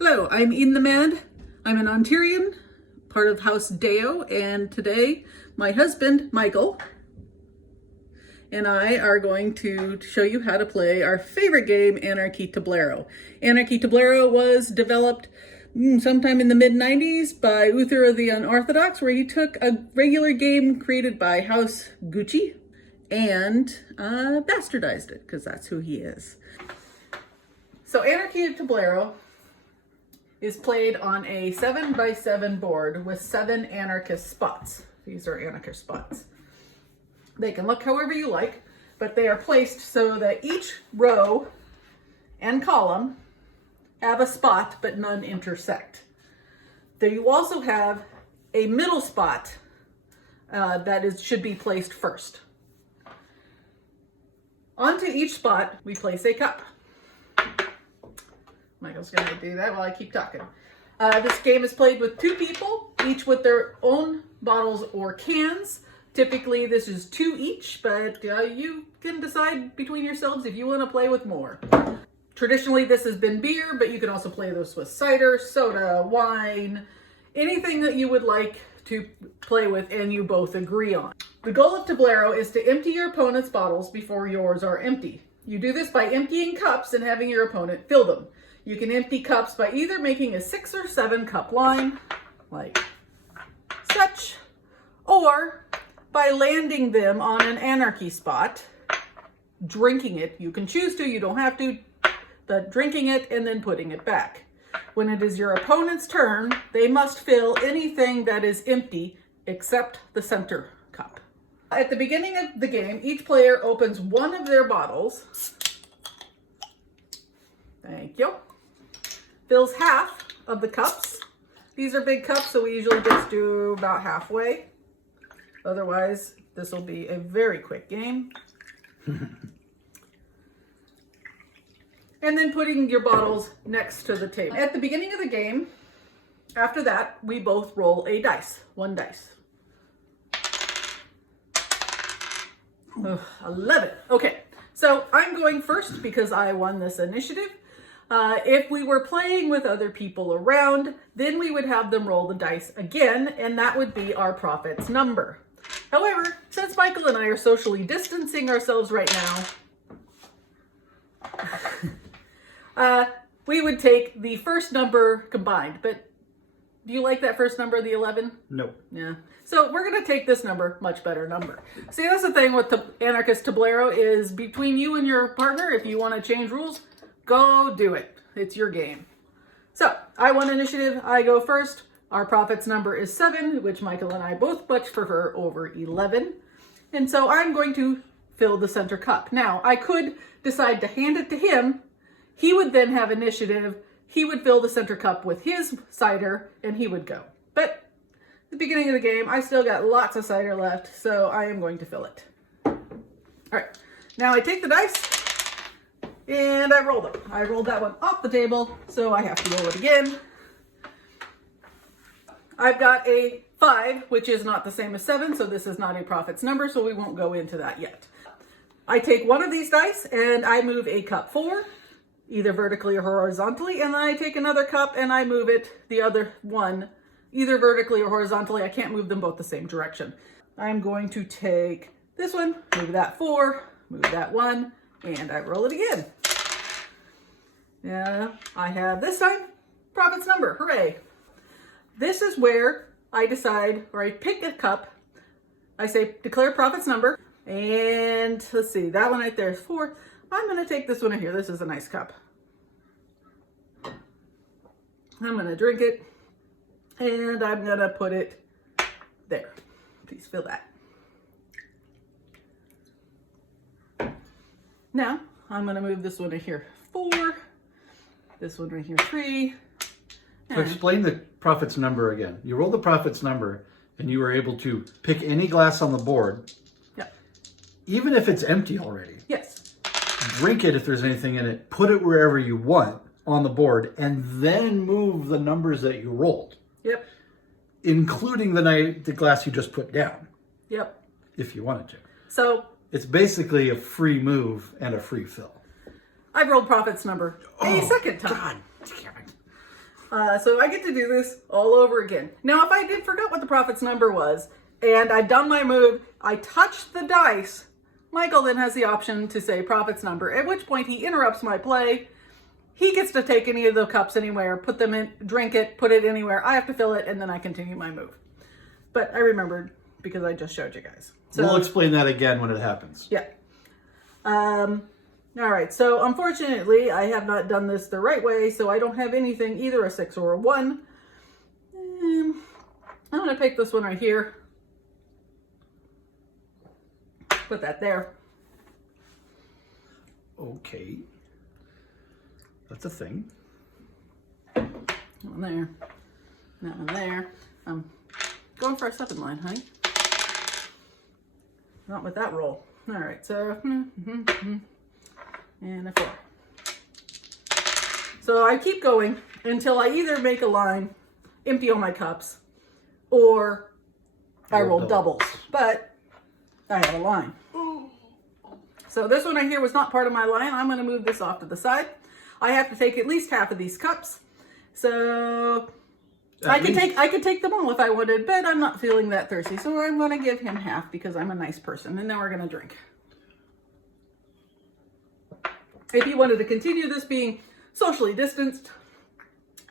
Hello, I'm Ian the Mad. I'm an Ontarian, part of House Daos, and today my husband, Michael, and I are going to show you how to play our favorite game, Anarchy Tablero. Anarchy Tablero was developed sometime in the mid-90s by Uther the Unorthodox, where he took a regular game created by House Gucci and bastardized it, because that's who he is. So Anarchy Tablero is played on a 7x7 board with 7 anarchist spots. These are anarchist spots. They can look however you like, but they are placed so that each row and column have a spot, but none intersect. Then you also have a middle spot should be placed first. Onto each spot, we place a cup. Michael's going to do that while I keep talking. This game is played with 2 people, each with their own bottles or cans. Typically, this is 2 each, but you can decide between yourselves if you want to play with more. Traditionally, this has been beer, but you can also play this with cider, soda, wine, anything that you would like to play with and you both agree on. The goal of Tablero is to empty your opponent's bottles before yours are empty. You do this by emptying cups and having your opponent fill them. You can empty cups by either making a 6 or 7 cup line, like such, or by landing them on an anarchy spot, drinking it. You can choose to, you don't have to, but drinking it and then putting it back. When it is your opponent's turn, they must fill anything that is empty except the center cup. At the beginning of the game, each player opens one of their bottles. Thank you. Fills half of the cups. These are big cups, so we usually just do about halfway. Otherwise, this will be a very quick game. And then putting your bottles next to the table. At the beginning of the game, after that, we both roll a dice, 1 dice. 11. Okay, so I'm going first because I won this initiative. If we were playing with other people around, then we would have them roll the dice again, and that would be our profits number. However, since Michael and I are socially distancing ourselves right now, we would take the first number combined. But do you like that first number, the 11? No. Yeah. So we're going to take this number, much better number. See, that's the thing with the Anarchist Tablero is between you and your partner, if you want to change rules, go do it. It's your game. So, I won initiative. I go first. Our profits number is 7, which Michael and I both much prefer over 11. And so I'm going to fill the center cup. Now, I could decide to hand it to him. He would then have initiative. He would fill the center cup with his cider, and he would go. But at the beginning of the game, I still got lots of cider left, so I am going to fill it. All right. Now I take the dice. And I rolled them. I rolled that one off the table, so I have to roll it again. I've got a 5, which is not the same as 7, so this is not a profits number, so we won't go into that yet. I take one of these dice, and I move a cup 4, either vertically or horizontally, and then I take another cup, and I move it, the other one, either vertically or horizontally. I can't move them both the same direction. I'm going to take this one, move that 4, move that 1, and I roll it again. Yeah, I have this time profits number. Hooray. This is where I decide, or I pick a cup. I say declare profits number. And let's see, that one right there is 4. I'm going to take this one in here. This is a nice cup. I'm going to drink it. And I'm going to put it there. Please fill that. Now, I'm going to move this one in here 4, this one right here 3. So explain the profits number again. You roll the profits number and you were able to pick any glass on the board. Yeah. Even if it's empty already. Yes. Drink it if there's anything in it. Put it wherever you want on the board and then move the numbers that you rolled. Yep. Including the glass you just put down. Yep. If you wanted to. So it's basically a free move and a free fill. I've rolled profits number a second time. God damn it. So I get to do this all over again. Now, if I did forget what the profit's number was, and I've done my move, I touched the dice, Michael then has the option to say profit's number, at which point he interrupts my play. He gets to take any of the cups anywhere, put them in, drink it, put it anywhere. I have to fill it, and then I continue my move. But I remembered because I just showed you guys. So, we'll explain that again when it happens. Yeah. All right. So unfortunately, I have not done this the right way, so I don't have anything, either a 6 or a 1. I'm going to pick this one right here. Put that there. Okay. That's a thing. That one there. That one there. I'm going for a 7 line, honey. Not with that roll. All right, so, and a 4. So I keep going until I either make a line, empty all my cups, or I roll doubles. But I have a line. So this one right here was not part of my line. I'm going to move this off to the side. I have to take at least half of these cups. So I could take them all if I wanted, but I'm not feeling that thirsty. So I'm going to give him half because I'm a nice person. And now we're going to drink. If you wanted to continue this being socially distanced,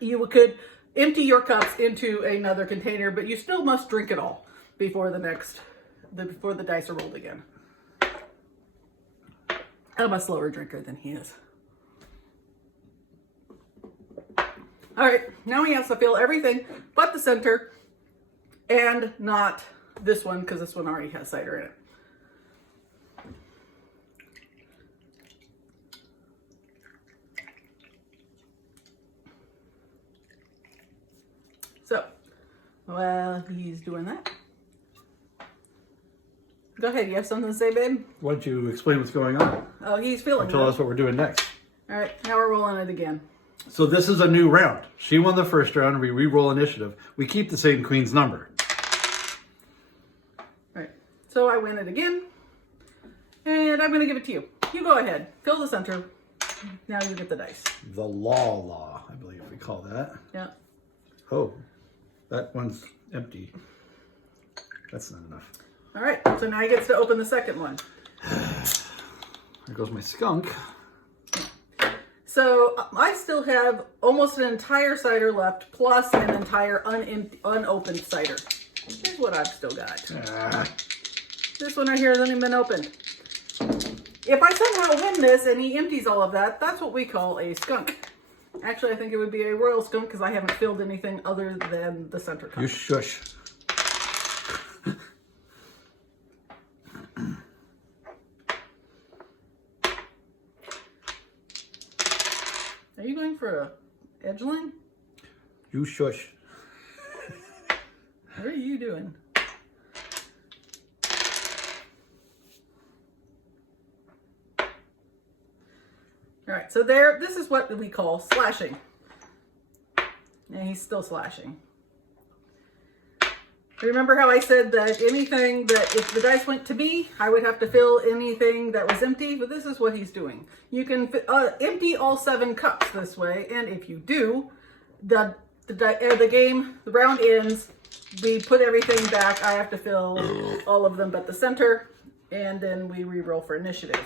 you could empty your cups into another container, but you still must drink it all before before the dice are rolled again. I'm a slower drinker than he is. All right, now he has to fill everything but the center and not this one because this one already has cider in it. So, while he's doing that, go ahead. You have something to say, babe? Why don't you explain what's going on? Oh, he's feeling Tell it. us what we're doing next. All right, now we're rolling it again. So this is a new round. She won the first round. We re-roll initiative. We keep the same queen's number. All right, so I win it again, and I'm going to give it to you. You go ahead. Fill the center. Now you get the dice. The law, I believe we call that. Yeah. Oh, that one's empty. That's not enough. All right, so now he gets to open the second one. There goes my skunk. So I still have almost an entire cider left, plus an entire unopened cider. Here's what I've still got. This one right here hasn't even been opened. If I somehow win this and he empties all of that, that's what we call a skunk. Actually, I think it would be a royal skunk because I haven't filled anything other than the center cup. You shush. Are you going for a edge line? You shush. What are you doing? All right, so this is what we call slashing. And he's still slashing. Remember how I said that anything that, if the dice went to me, I would have to fill anything that was empty? But this is what he's doing. You can empty all 7 cups this way, and if you do, the round ends, we put everything back. I have to fill all of them but the center, and then we re-roll for initiative.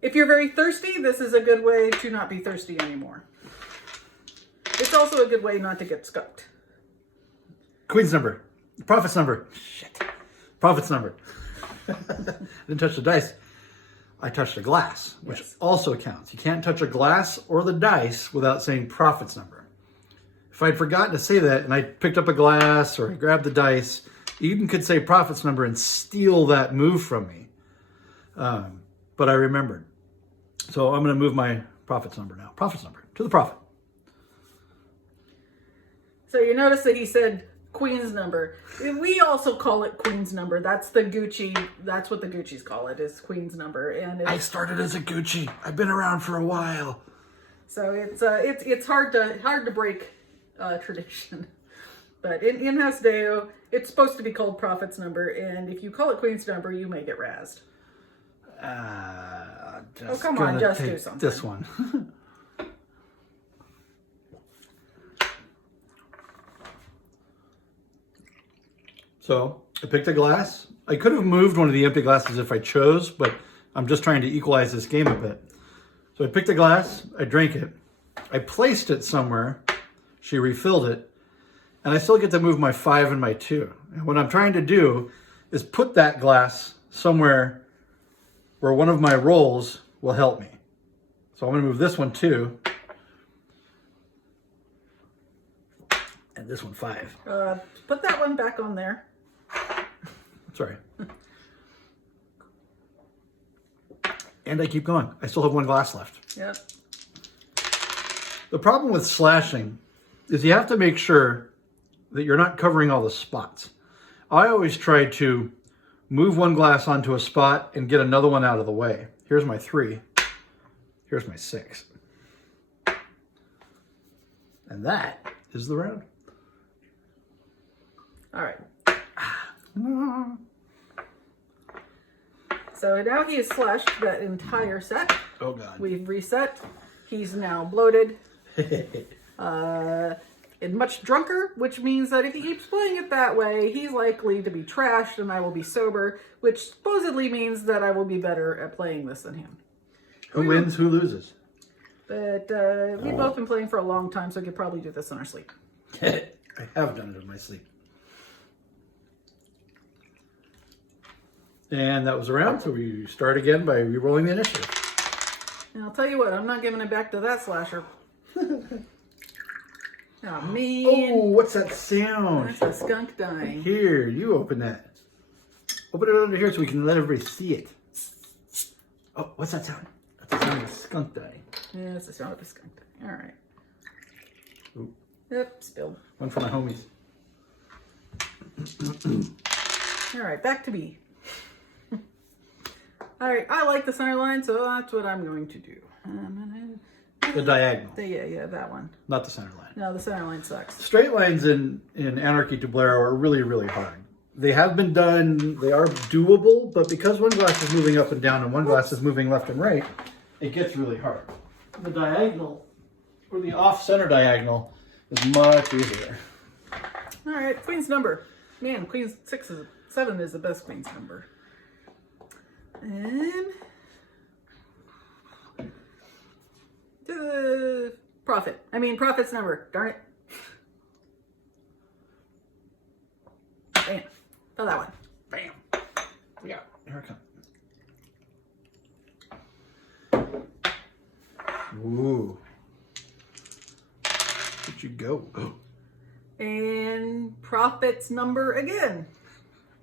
If you're very thirsty, this is a good way to not be thirsty anymore. It's also a good way not to get skunked. Queen's number. Profit's number. Shit. Profit's number. Didn't touch the dice. I touched a glass, which also counts. You can't touch a glass or the dice without saying profit's number. If I'd forgotten to say that and I picked up a glass or I grabbed the dice, Eden could say profit's number and steal that move from me. But I remembered. So I'm going to move my profit's number now. Profit's number to the profit. So you notice that he said Queen's number. We also call it Queen's number. That's the Gucci. That's what the Gucci's call it, is Queen's number. And I started as a Gucci. I've been around for a while. So it's hard to break tradition. But in House Daos, it's supposed to be called Prophet's number, and if you call it Queen's number, you may get razzed. Just come on, just do something. This one. So I picked a glass. I could have moved one of the empty glasses if I chose, but I'm just trying to equalize this game a bit. So I picked a glass, I drank it, I placed it somewhere, she refilled it, and I still get to move my 5 and my 2. And what I'm trying to do is put that glass somewhere where one of my rolls will help me. So I'm going to move this one 2, and this one 5. Put that one back on there. Sorry. And I keep going. I still have one glass left. Yep. The problem with slashing is you have to make sure that you're not covering all the spots. I always try to move one glass onto a spot and get another one out of the way. Here's my 3. Here's my 6. And that is the round. All right. So now he has slashed that entire set. Oh, God. We've reset. He's now bloated. And much drunker, which means that if he keeps playing it that way, he's likely to be trashed and I will be sober, which supposedly means that I will be better at playing this than him. Who wins, who loses? But we've both been playing for a long time, so we could probably do this in our sleep. I have done it in my sleep. And that was a round, so we start again by re-rolling the initiative. And I'll tell you what, I'm not giving it back to that slasher. Oh, man. Oh, what's that sound? That's a skunk dying. Here, you open that. Open it under here so we can let everybody see it. Oh, what's that sound? That's the sound of a skunk dying. Yeah, it's the sound of a skunk dying. All right. Ooh. Yep, spilled. One for my homies. All right, back to me. All right, I like the center line, so that's what I'm going to do. The diagonal, Yeah, that one. not the center line. No, the center line sucks. Straight lines in Anarchy Tablero are really, really hard. They have been done, they are doable, but because one glass is moving up and down and one glass is moving left and right, it gets really hard. The diagonal, or the off-center diagonal, is much easier. All right, Queen's number. Man, Queen's 7 is the best Queen's number. And to the Prophet's number. Darn it. Bam. Fill that one. Bam. Yeah, here I come. Ooh. Where'd you go? And Prophet's number again.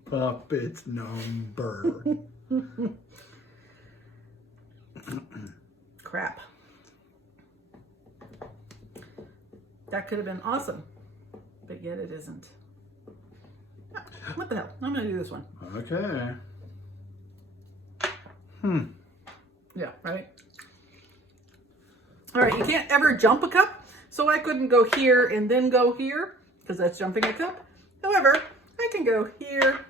Puppet's number. Crap. That could have been awesome, but yet it isn't. Ah, what the hell? I'm going to do this one. Okay. Yeah, right? All right, you can't ever jump a cup, so I couldn't go here and then go here, because that's jumping a cup. However, I can go here,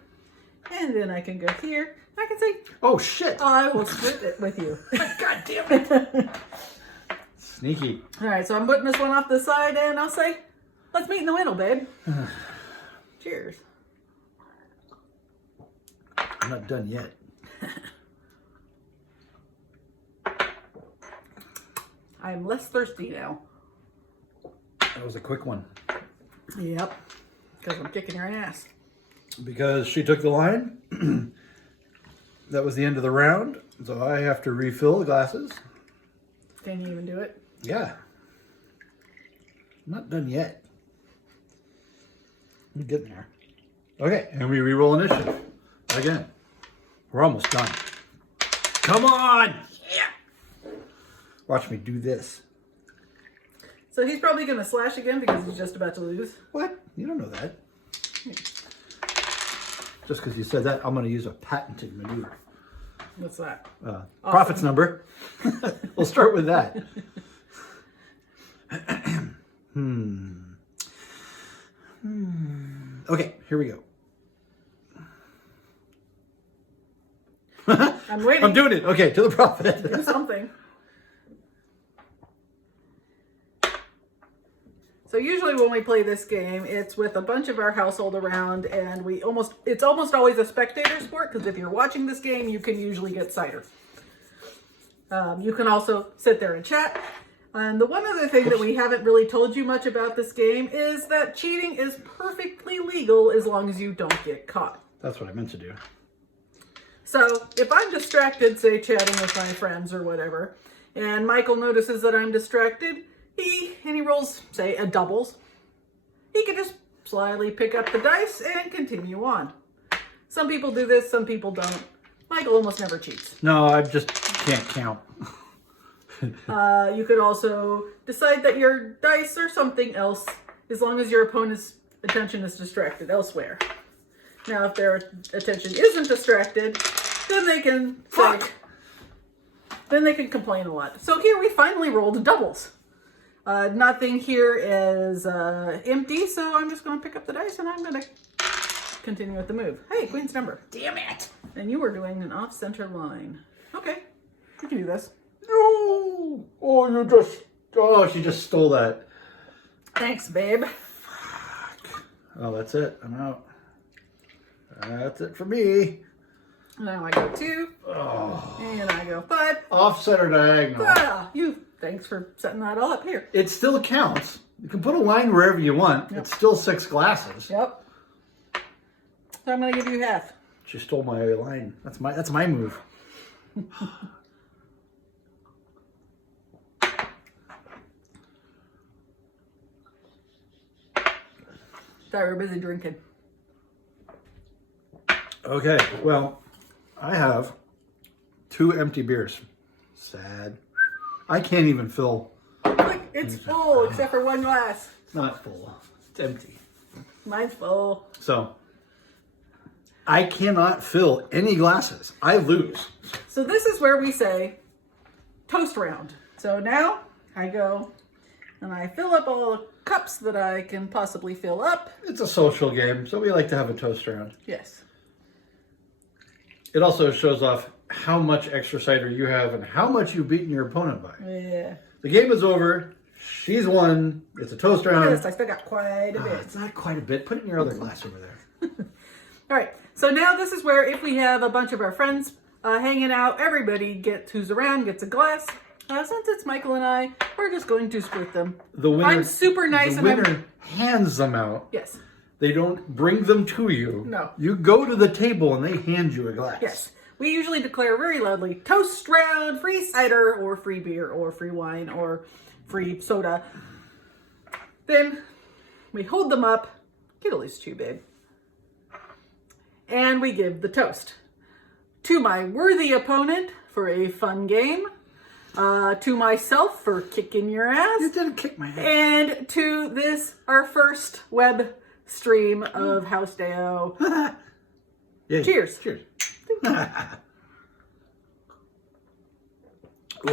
and then I can go here. I can say, Oh, shit. I will split it with you. God damn it. Sneaky. All right, so I'm putting this one off the side, and I'll say, let's meet in the middle, babe. Cheers. I'm not done yet. I'm less thirsty now. That was a quick one. Yep, because I'm kicking your ass. Because she took the line. That was the end of the round. So I have to refill the glasses. Can you even do it? Yeah. I'm not done yet. I'm getting there. Okay, and we re-roll initiative. Again. We're almost done. Come on! Yeah! Watch me do this. So he's probably going to slash again because he's just about to lose. What? You don't know that. Just because you said that, I'm going to use a patented maneuver. What's that? Profits number. We'll start with that. Okay, here we go. I'm waiting. I'm doing it. Okay, to the profit. Do something. So usually when we play this game, it's with a bunch of our household around, and it's almost always a spectator sport, because if you're watching this game, you can usually get cider. You can also sit there and chat. And the one other thing that we haven't really told you much about this game is that cheating is perfectly legal as long as you don't get caught. That's what I meant to do. So if I'm distracted, say chatting with my friends or whatever, and Michael notices that I'm distracted, he rolls, say, a doubles. He can just slyly pick up the dice and continue on. Some people do this, some people don't. Michael almost never cheats. No, I just can't count. You could also decide that your dice are something else, as long as your opponent's attention is distracted elsewhere. Now, if their attention isn't distracted, then they can then they can complain a lot. So here we finally rolled doubles. Nothing here is empty, so I'm just going to pick up the dice and I'm going to continue with the move. Hey, queen's number. Damn it! And you were doing an off-center line. Okay, we can do this. No! She just stole that. Thanks, babe. Fuck. Oh, that's it. I'm out. That's it for me. Now I go 2. Oh. And I go 5. Offset or diagonal. Thanks for setting that all up here. It still counts. You can put a line wherever you want. Yep. It's still 6 glasses. Yep. So I'm going to give you half. She stole my line. That's my move. Thought we were busy drinking. Okay, well, I have 2 empty beers. Sad. I can't even fill. Look, it's full except for one glass. It's not full. It's empty. Mine's full. So, I cannot fill any glasses. I lose. So this is where we say toast round. So now I go and I fill up all the cups that I can possibly fill up. It's a social game, so we like to have a toast round. Yes. It also shows off how much extra cider you have and how much you've beaten your opponent by. Yeah. The game is over. She's won. It's a toast round. Yes, I still got quite a bit. It's not quite a bit. Put it in your other glass over there. All right. So now this is where if we have a bunch of our friends hanging out, everybody who's around gets a glass. Since it's Michael and I, we're just going to split them. The winner, I'm super nice. The winner hands them out. Yes. They don't bring them to you. No. You go to the table and they hand you a glass. Yes. We usually declare very loudly, toast round, free cider, or free beer, or free wine, or free soda. Then we hold them up. Get at least 2, babe. And we give the toast. To my worthy opponent for a fun game. To myself for kicking your ass. You didn't kick my ass. And to this, our first web stream of House Daos. Yeah. Cheers. Cheers. Oh,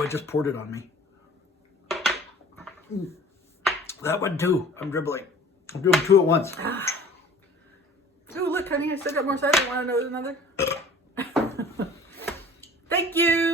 I just poured it on me. That one too. I'm dribbling. I'm doing 2 at once. Oh, look, honey, I still got more cider. Want to know another? Thank you.